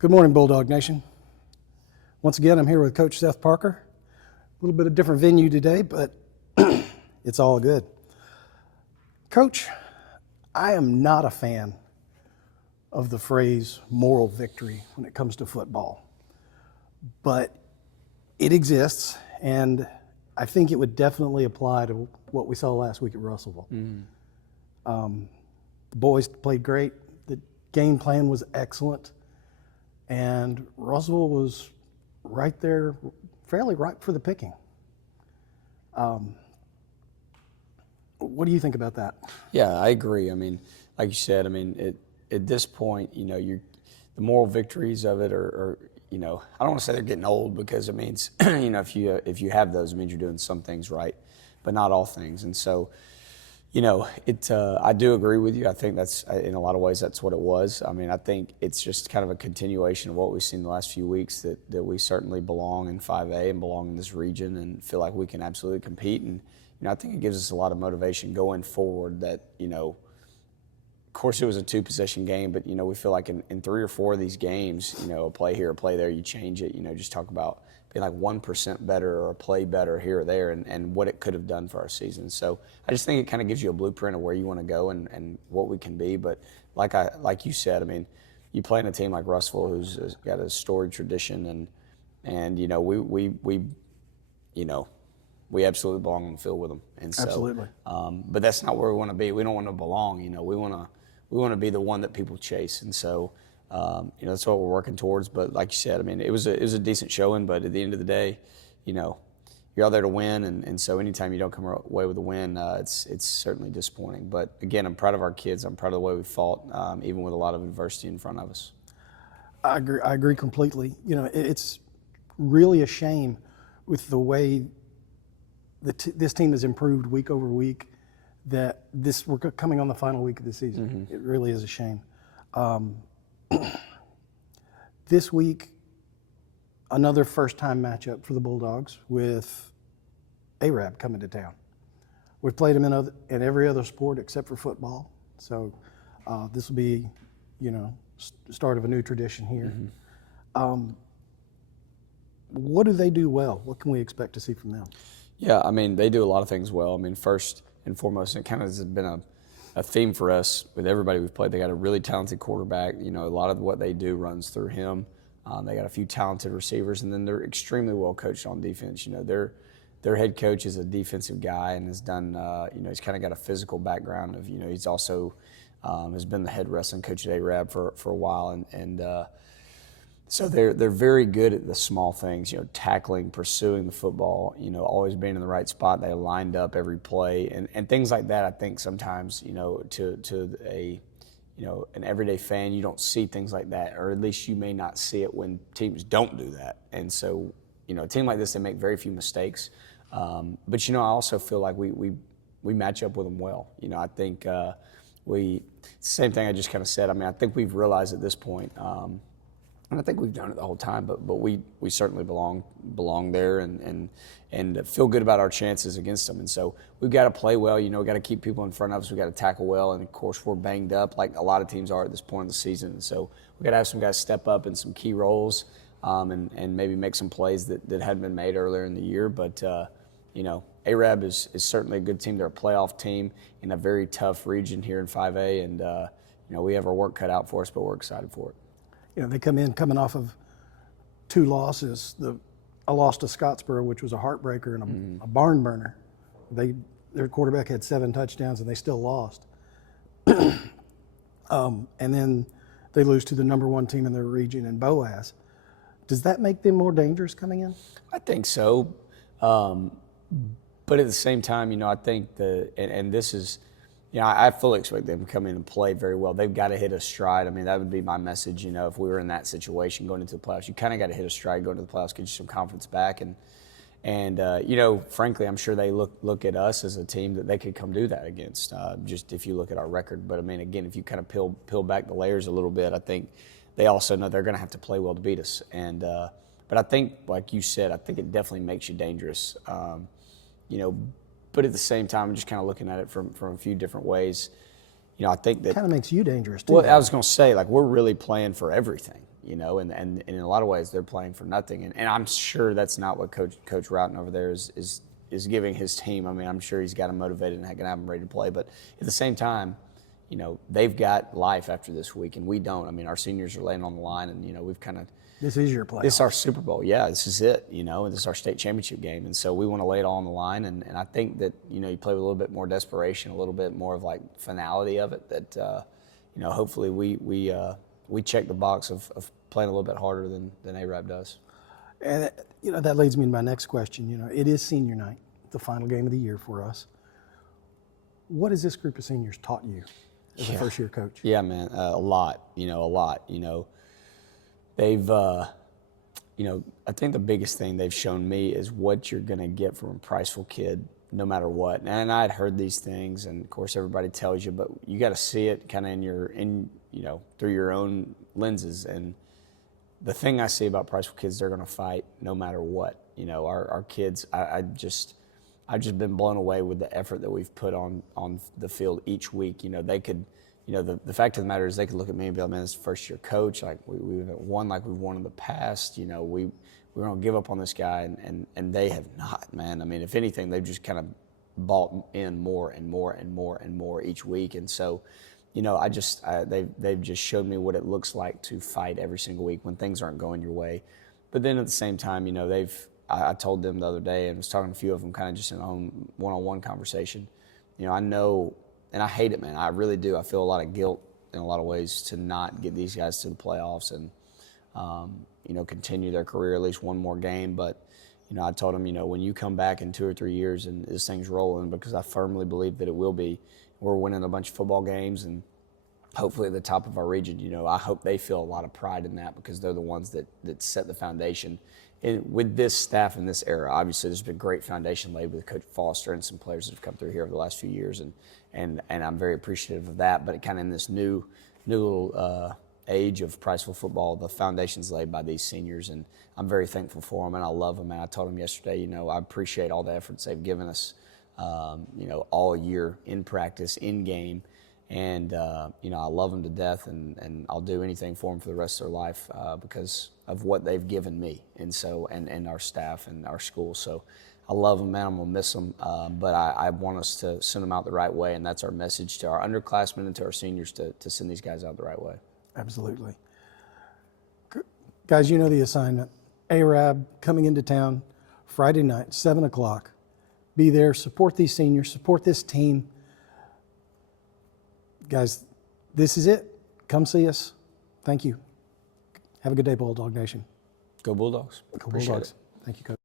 Good morning, Bulldog Nation. Once again, I'm here with Coach Seth Parker. A little bit of different venue today, but it's all good. Coach, I am not a fan of the phrase moral victory when it comes to football, but it exists, and I think it would definitely apply to what we saw last week at Russellville. The boys played great. The game plan was excellent. And Russellville was right there, fairly ripe for the picking. What do you think about that? Yeah, I agree. I mean, like you said, at this point, the moral victories of it are I don't want to say they're getting old, because it means, if you have those, it means you're doing some things right, but not all things. And so, I do agree with you. I think that's, in a lot of ways, that's what it was. I mean, I think it's just kind of a continuation of what we've seen the last few weeks, that we certainly belong in 5A and belong in this region and feel like we can absolutely compete. And, I think it gives us a lot of motivation going forward that, of course it was a 2-possession game, but, we feel like in 3 or 4 of these games, a play here, a play there, you change it, just talk about being like 1% better or a play better here or there, and what it could have done for our season. So I just think it kind of gives you a blueprint of where you want to go and what we can be. But like you said, you play in a team like Russellville who's got a storied tradition, and we absolutely belong on the field with them. And so, Absolutely. But that's not where we want to be. We don't want to belong. We want to be the one that people chase. And so, that's what we're working towards. But like you said, it was a decent showing. But at the end of the day, you're out there to win. And so anytime you don't come away with a win, it's certainly disappointing. But again, I'm proud of our kids. I'm proud of the way we fought, even with a lot of adversity in front of us. I agree completely. It's really a shame with the way this team has improved week over week, that we're coming on the final week of the season. Mm-hmm. It really is a shame. This week, another first-time matchup for the Bulldogs with Arab coming to town. We've played them in every other sport except for football, so this will be, start of a new tradition here. Mm-hmm. What do they do well? What can we expect to see from them? Yeah, they do a lot of things well. First and foremost, it kind of has been a theme for us with everybody we've played. They got a really talented quarterback. A lot of what they do runs through him. They got a few talented receivers, and then they're extremely well coached on defense. Their head coach is a defensive guy and has done, he's kind of got a physical background of, he's also has been the head wrestling coach at Arab for a while, and so they're very good at the small things, tackling, pursuing the football, always being in the right spot. They lined up every play and things like that. I think sometimes, to an everyday fan, you don't see things like that, or at least you may not see it when teams don't do that. And so, a team like this, they make very few mistakes. But I also feel like we match up with them well. I think same thing I just kind of said. I think we've realized at this point. And I think we've done it the whole time, but we certainly belong there and feel good about our chances against them. And so we've got to play well. We've got to keep people in front of us. We've got to tackle well. And, of course, we're banged up like a lot of teams are at this point in the season. And so we've got to have some guys step up in some key roles and maybe make some plays that hadn't been made earlier in the year. But, Arab is certainly a good team. They're a playoff team in a very tough region here in 5A. And, we have our work cut out for us, but we're excited for it. They coming off of 2 losses, a loss to Scottsboro, which was a heartbreaker and a barn burner. Their quarterback had 7 touchdowns and they still lost. And then they lose to the number 1 team in their region in Boaz. Does that make them more dangerous coming in? I think so. But at the same time, I think and this is, I fully expect them to come in and play very well. They've got to hit a stride. That would be my message, if we were in that situation going into the playoffs. You kind of got to hit a stride going to the playoffs, get you some confidence back. And frankly, I'm sure they look at us as a team that they could come do that against, just if you look at our record. But, again, if you kind of peel back the layers a little bit, I think they also know they're going to have to play well to beat us. And but I think, like you said, I think it definitely makes you dangerous. But at the same time, I'm just kind of looking at it from a few different ways. I think that kind of makes you dangerous too. Well, I was going to say, we're really playing for everything. you know, and in a lot of ways they're playing for nothing. And I'm sure that's not what Coach Routon over there is giving his team. I mean, I'm sure he's got them motivated and going to have them ready to play. But at the same time, you know, they've got life after this week, and we don't. I mean, our seniors are laying on the line, and, you know, we've kind of – This is your playoff. This is our Super Bowl. Yeah, this is it, you know, and this is our state championship game. And so we want to lay it all on the line. And I think that, you know, you play with a little bit more desperation, a little bit more of like finality of it that, you know, hopefully we check the box of playing a little bit harder than ARAB does. And, you know, that leads me to my next question. You know, it is senior night, the final game of the year for us. What has this group of seniors taught you as a first-year coach? Yeah, man, a lot. You know, they've, you know, I think the biggest thing they've shown me is what you're going to get from a Priceville kid no matter what. And I'd heard these things, and of course everybody tells you, but you got to see it kind of you know, through your own lenses. And the thing I see about Priceville kids, they're going to fight no matter what. You know, our kids, I've just been blown away with the effort that we've put on the field each week. You know, they could, you know, the fact of the matter is they could look at me and be like, man, this is first year coach. Like we haven't won like we've won in the past. You know, we're going to give up on this guy, and they have not, man. I mean, if anything, they've just kind of bought in more and more and more and more each week. And so, you know, they've just showed me what it looks like to fight every single week when things aren't going your way. But then at the same time, you know, I told them the other day, and was talking to a few of them kind of just in a one-on-one conversation. You know, I know, and I hate it, man. I really do. I feel a lot of guilt in a lot of ways to not get these guys to the playoffs and, you know, continue their career at least one more game. But, you know, I told them, you know, when you come back in 2 or 3 years and this thing's rolling, because I firmly believe that it will be, we're winning a bunch of football games and hopefully at the top of our region, you know, I hope they feel a lot of pride in that because they're the ones that set the foundation. And with this staff in this era, obviously there's been great foundation laid with Coach Foster and some players that have come through here over the last few years, and I'm very appreciative of that. But it kind of in this new little age of Priceville football, the foundation's laid by these seniors, and I'm very thankful for them, and I love them. And I told them yesterday, you know, I appreciate all the efforts they've given us, you know, all year in practice, in game. And, you know, I love them to death, and I'll do anything for them for the rest of their life because of what they've given me, and so and our staff and our school. So I love them, man. I'm going to miss them, but I want us to send them out the right way, and that's our message to our underclassmen and to our seniors to send these guys out the right way. Absolutely. Guys, you know the assignment. ARAB coming into town Friday night, 7 o'clock. Be there, support these seniors, support this team. Guys, this is it. Come see us. Thank you. Have a good day, Bulldog Nation. Go Bulldogs. Go Bulldogs. Thank you, Coach.